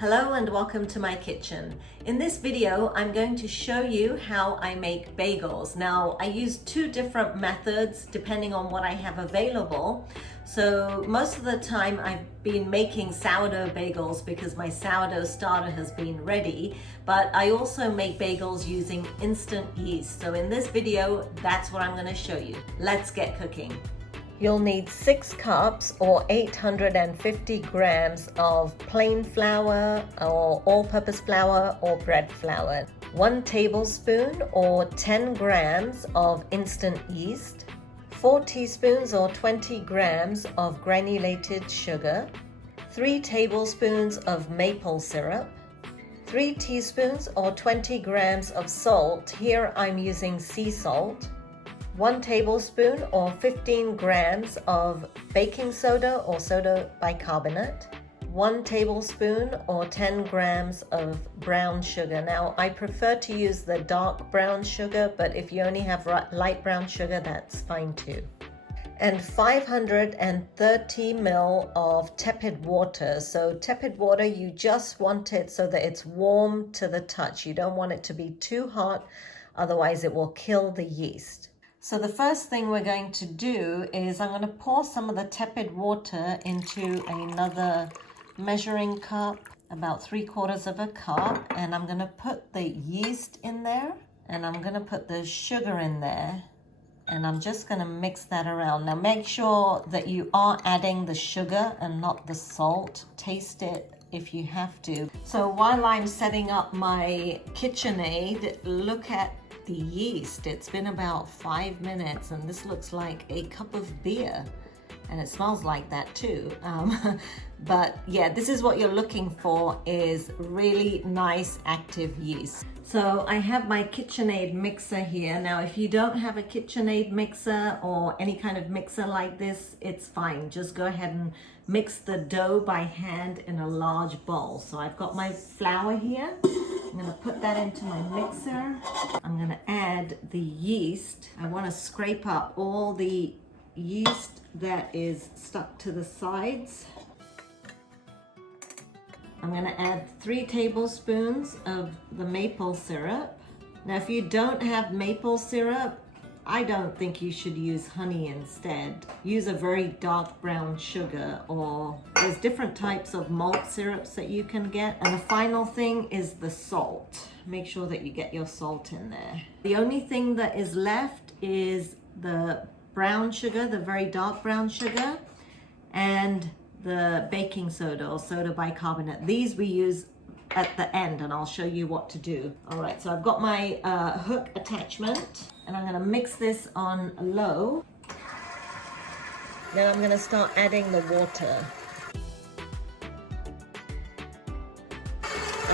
Hello and welcome to my kitchen. In this video, I'm going to show you how I make bagels. Now, I use two different methods depending on what I have available. So most of the time I've been making sourdough bagels because my sourdough starter has been ready, but I also make bagels using instant yeast. So in this video, that's what I'm going to show you. Let's get cooking. You'll need 6 cups or 850 grams of plain flour or all-purpose flour or bread flour, 1 tablespoon or 10 grams of instant yeast, 4 teaspoons or 20 grams of granulated sugar, 3 tablespoons of maple syrup, 3 teaspoons or 20 grams of salt. Here I'm using sea salt, 1 tablespoon or 15 grams of baking soda or soda bicarbonate, 1 tablespoon or 10 grams of brown sugar. Now, I prefer to use the dark brown sugar, but if you only have light brown sugar, that's fine too. And 530 ml of tepid water. So tepid water, you just want it so that it's warm to the touch. You don't want it to be too hot, otherwise it will kill the yeast. So the first thing we're going to do is I'm going to pour some of the tepid water into another measuring cup, about 3/4 of a cup, and I'm going to put the yeast in there, and I'm going to put the sugar in there, and I'm just going to mix that around. Now make sure that you are adding the sugar and not the salt. Taste it if you have to. So while I'm setting up my KitchenAid, look at the yeast. It's been about 5 minutes and this looks like a cup of beer, and it smells like that too. But yeah, this is what you're looking for, is really nice active yeast. So I have my KitchenAid mixer here. Now if you don't have a KitchenAid mixer or any kind of mixer like this, it's fine. Just go ahead and mix the dough by hand in a large bowl. So I've got my flour here. I'm going to put that into my mixer. I'm going to add the yeast. I want to scrape up all the yeast that is stuck to the sides. I'm going to add 3 tablespoons of the maple syrup. Now if you don't have maple syrup, I don't think you should use honey instead. Use a very dark brown sugar, or there's different types of malt syrups that you can get. And the final thing is the salt. Make sure that you get your salt in there. The only thing that is left is the brown sugar, the very dark brown sugar, and the baking soda or soda bicarbonate. These we use at the end, and I'll show you what to do. All right, so I've got my hook attachment, and I'm gonna mix this on low. Then I'm gonna start adding the water.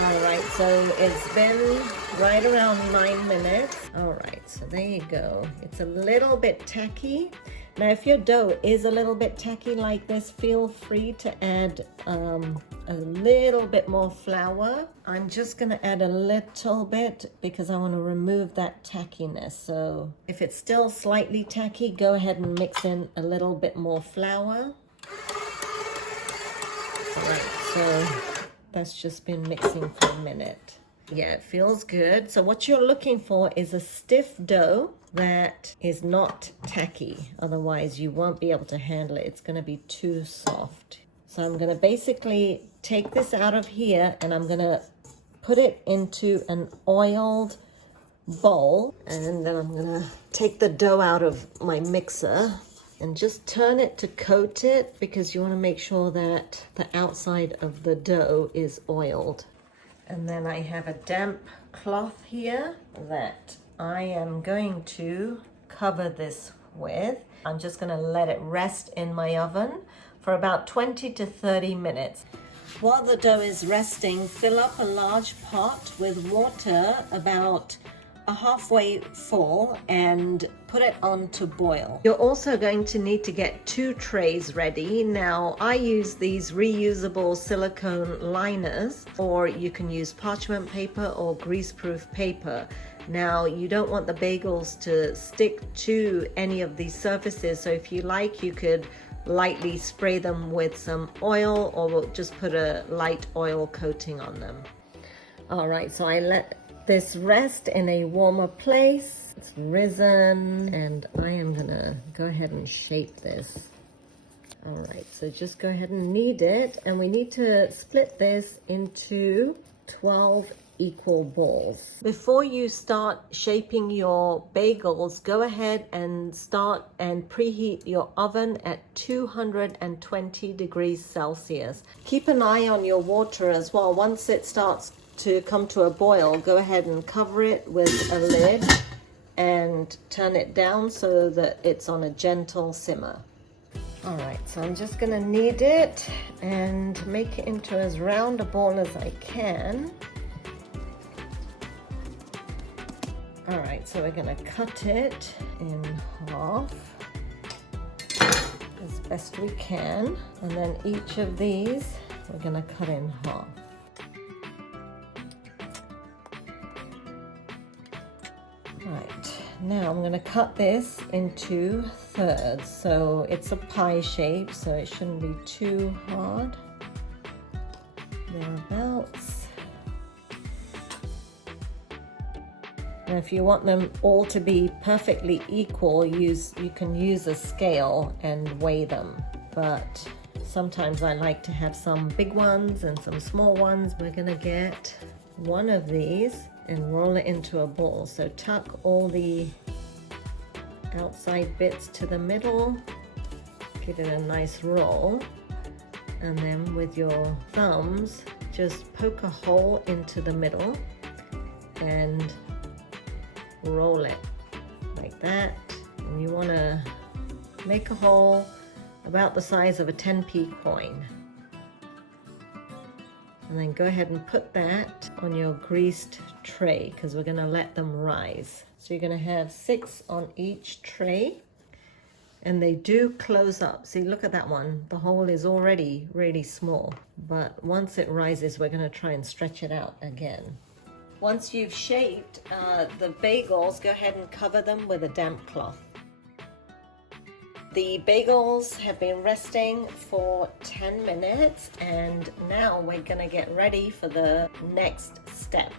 All right, so it's been right around 9 minutes. All right, so there you go. It's a little bit tacky. Now, if your dough is a little bit tacky like this, feel free to add a little bit more flour. I'm just gonna add a little bit because I wanna remove that tackiness. So if it's still slightly tacky, go ahead and mix in a little bit more flour. All right, so that's just been mixing for a minute. Yeah, it feels good. So what you're looking for is a stiff dough that is not tacky. Otherwise, you won't be able to handle it. It's going to be too soft. So I'm going to basically take this out of here, and I'm going to put it into an oiled bowl. And then I'm going to take the dough out of my mixer and just turn it to coat it, because you want to make sure that the outside of the dough is oiled. And then I have a damp cloth here that I am going to cover this with. I'm just going to let it rest in my oven for about 20 to 30 minutes. While the dough is resting, fill up a large pot with water about halfway full and put it on to boil. You're also going to need to get 2 trays ready. Now I use these reusable silicone liners, or you can use parchment paper or greaseproof paper. Now you don't want the bagels to stick to any of these surfaces, so if you like, you could lightly spray them with some oil, or we'll just put a light oil coating on them. All right, so I let this rest in a warmer place. It's risen, and I am gonna go ahead and shape this. All right, so just go ahead and knead it, and we need to split this into 12 equal balls. Before you start shaping your bagels, go ahead and start and preheat your oven at 220 degrees Celsius. Keep an eye on your water as well. Once it starts to come to a boil, go ahead and cover it with a lid and turn it down so that it's on a gentle simmer. All right, so I'm just gonna knead it and make it into as round a ball as I can. All right, so we're gonna cut it in half as best we can. And then each of these, we're gonna cut in half. Right, now I'm gonna cut this into thirds. So it's a pie shape, so it shouldn't be too hard. Thereabouts. Now, if you want them all to be perfectly equal, you can use a scale and weigh them. But sometimes I like to have some big ones and some small ones. We're gonna get one of these and roll it into a ball. So tuck all the outside bits to the middle, give it a nice roll, and then with your thumbs, just poke a hole into the middle and roll it like that. And you want to make a hole about the size of a 10p coin, and then go ahead and put that on your greased tray because we're going to let them rise. So you're going to have 6 on each tray, and they do close up. See, look at that one, the hole is already really small, but once it rises we're going to try and stretch it out again. Once you've shaped the bagels, go ahead and cover them with a damp cloth. The bagels have been resting for 10 minutes, and now we're gonna get ready for the next step.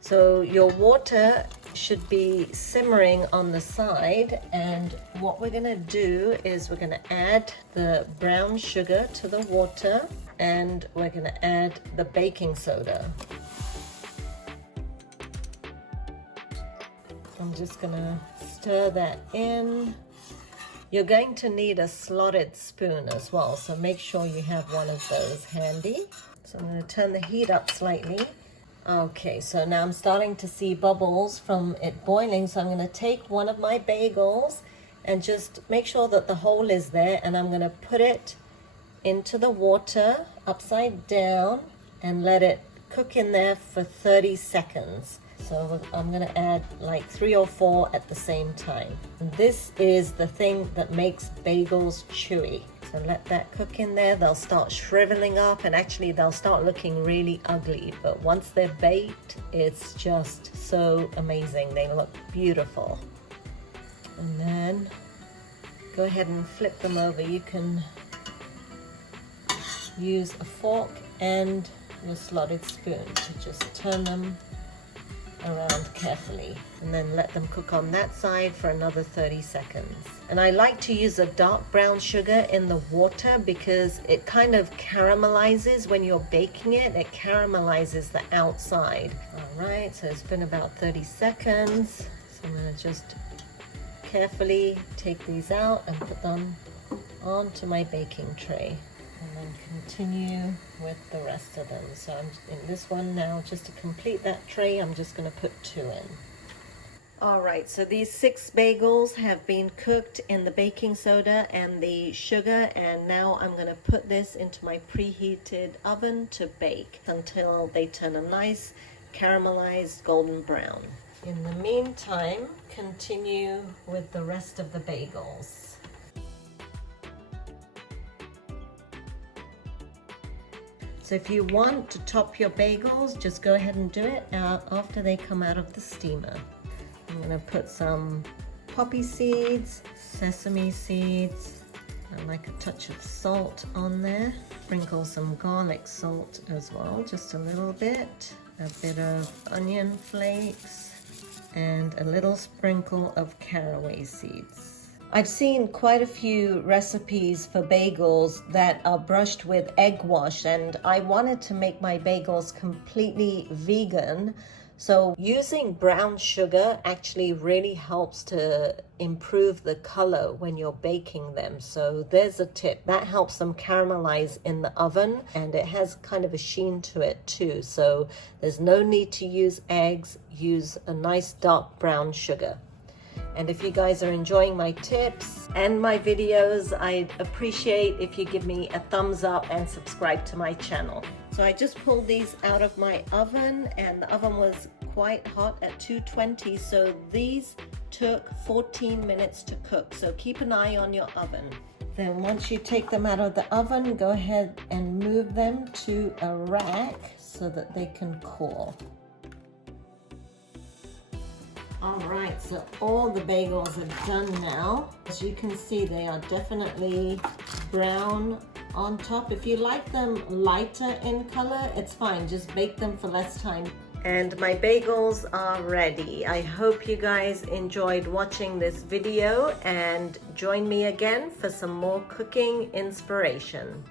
So your water should be simmering on the side, and what we're gonna do is we're gonna add the brown sugar to the water, and we're gonna add the baking soda. I'm just gonna stir that in. You're going to need a slotted spoon as well, so make sure you have one of those handy. So I'm gonna turn the heat up slightly. Okay, so now I'm starting to see bubbles from it boiling, so I'm gonna take one of my bagels and just make sure that the hole is there, and I'm gonna put it into the water upside down and let it cook in there for 30 seconds. So I'm gonna add like 3 or 4 at the same time. And this is the thing that makes bagels chewy. So let that cook in there. They'll start shriveling up, and actually they'll start looking really ugly. But once they're baked, it's just so amazing. They look beautiful. And then go ahead and flip them over. You can use a fork and your slotted spoon to just turn them around carefully, and then let them cook on that side for another 30 seconds. And I like to use a dark brown sugar in the water because it kind of caramelizes when you're baking it. It caramelizes the outside. All right, so it's been about 30 seconds. So I'm going to just carefully take these out and put them onto my baking tray, and then continue with the rest of them. So I'm in this one now, just to complete that tray, I'm just going to put 2 in. All right, so these 6 bagels have been cooked in the baking soda and the sugar, and now I'm going to put this into my preheated oven to bake until they turn a nice caramelized golden brown. In the meantime, continue with the rest of the bagels. So if you want to top your bagels, just go ahead and do it after they come out of the steamer. I'm gonna put some poppy seeds, sesame seeds, I like a touch of salt on there. Sprinkle some garlic salt as well, just a little bit. A bit of onion flakes and a little sprinkle of caraway seeds. I've seen quite a few recipes for bagels that are brushed with egg wash, and I wanted to make my bagels completely vegan. So using brown sugar actually really helps to improve the color when you're baking them. So there's a tip. That helps them caramelize in the oven, and it has kind of a sheen to it too. So there's no need to use eggs. Use a nice dark brown sugar. And if you guys are enjoying my tips and my videos, I'd appreciate if you give me a thumbs up and subscribe to my channel. So I just pulled these out of my oven, and the oven was quite hot at 220, so these took 14 minutes to cook. So keep an eye on your oven. Then once you take them out of the oven, go ahead and move them to a rack so that they can cool. All right, so all the bagels are done now. As you can see, they are definitely brown on top. If you like them lighter in color, it's fine. Just bake them for less time. And my bagels are ready. I hope you guys enjoyed watching this video, and join me again for some more cooking inspiration.